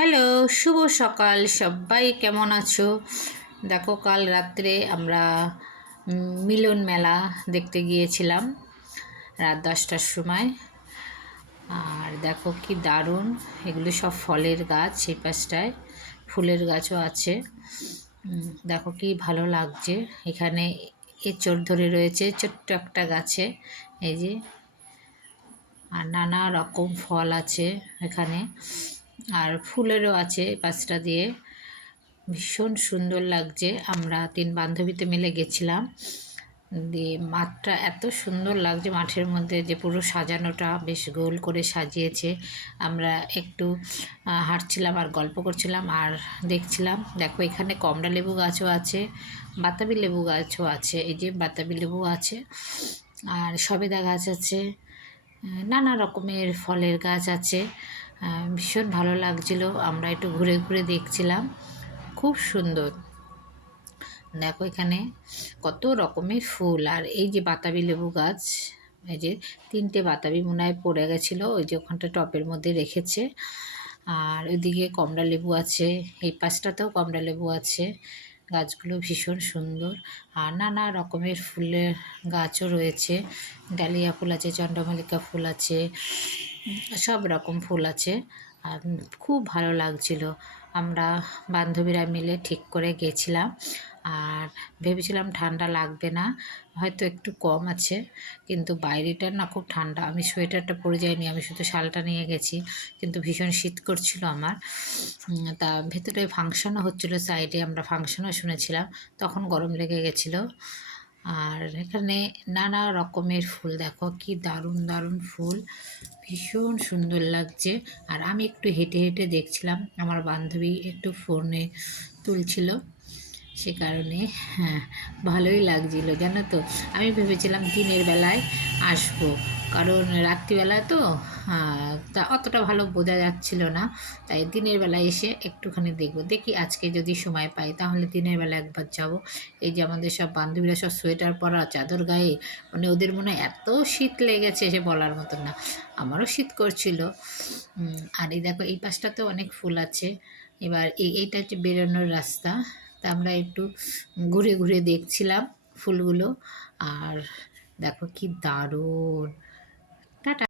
Hello, শুভ সকাল সবাই, কেমন আছো? দেখো, কাল রাত্রে আমরা মিলন মেলা দেখতে গিয়েছিলাম রাত 10টার সময়। আর দেখো কি দারুণ, এগুলো সব ফলের গাছ, সেই পাশটায় ফুলের গাছও আছে। দেখো কি ভালো লাগছে। এখানে এঁচড় ধরে রয়েছে ছোট্ট একটা গাছে, এই যে। আর নানা রকম ফল আছে এখানে, আর ফুলেরও আছে পাঁচটা দিয়ে। ভীষণ সুন্দর লাগছে। আমরা 3 বান্ধবীতে মিলে গেছিলাম, দিয়ে মাঠটা এত সুন্দর লাগছে, মাঠের মধ্যে যে পুরো সাজানোটা বেশ গোল করে সাজিয়েছে। আমরা একটু হাঁটছিলাম আর গল্প করছিলাম আর দেখছিলাম। দেখো এখানে কমলা লেবু গাছও আছে, বাতাবি লেবু গাছও আছে, এই যে বাতাবি লেবু আছে, আর সবেদা গাছ আছে, নানা রকমের ফলের গাছ আছে। ভীষণ ভালো লাগছিল, আমরা একটু ঘুরে ঘুরে দেখছিলাম, খুব সুন্দর। দেখো এখানে কত রকমের ফুল, আর এই যে বাতাবি লেবু গাছ, এই যে 3টে বাতাবি মনে হয় পড়ে গেছিলো, ওই যে ওখানটা টপের মধ্যে রেখেছে। আর ওইদিকে কমলা লেবু আছে, এই পাশটাতেও কমলা লেবু আছে। গাছগুলো ভীষণ সুন্দর, আর নানা রকমের ফুলের গাছও রয়েছে। ডালিয়া ফুল আছে, চন্দ্রমল্লিকা ফুল আছে, সব রকম ফুল আছে। আর খুব ভালো লাগছিল। আমরা বান্ধবীরা মিলে ঠিক করে গেছিলাম, আর ভেবেছিলাম ঠান্ডা লাগবে না, হয়তো একটু কম আছে, কিন্তু বাইরেটা না খুব ঠান্ডা। আমি সোয়েটারটা পরে যাইনি, আমি শুধু শালটা নিয়ে গেছি, কিন্তু ভীষণ শীত করছিল আমার। তা ভেতরে ফাংশনও হচ্ছিলো, সাইডে আমরা ফাংশনও শুনেছিলাম, তখন গরম লেগে গেছিলো। আর এখানে নানা রকমের ফুল, দেখো কি দারুণ দারুণ ফুল, ভীষণ সুন্দর লাগছে। আর আমি একটু হেঁটে হেঁটে দেখছিলাম, আমার বান্ধবী একটু ফোনে তুলছিল, সে কারণে হ্যাঁ, ভালোই লাগছিল জানো তো। আমি ভেবেছিলাম দিনের বেলায় আসবো, কারণ রাত্রিবেলায় তো তা অতটা ভালো বোঝা যাচ্ছিল না, তাই দিনের বেলায় এসে একটুখানি দেখবো। দেখি আজকে যদি সময় পাই তাহলে দিনের বেলা একবার যাব। এই যে আমাদের সব বান্ধবীরা সব সোয়েটার পরা, চাদর গায়ে, মানে ওদের মনে হয় এত শীত লেগেছে সে বলার মতো না, আমারও শীত করছিল। আর এই দেখো এই পাশটাতেও অনেক ফুল আছে। এবার এইটা হচ্ছে বেরোনোর রাস্তা, তা আমরা একটু ঘুরে ঘুরে দেখছিলাম ফুলগুলো। আর দেখো কি দারুণ। টাটা।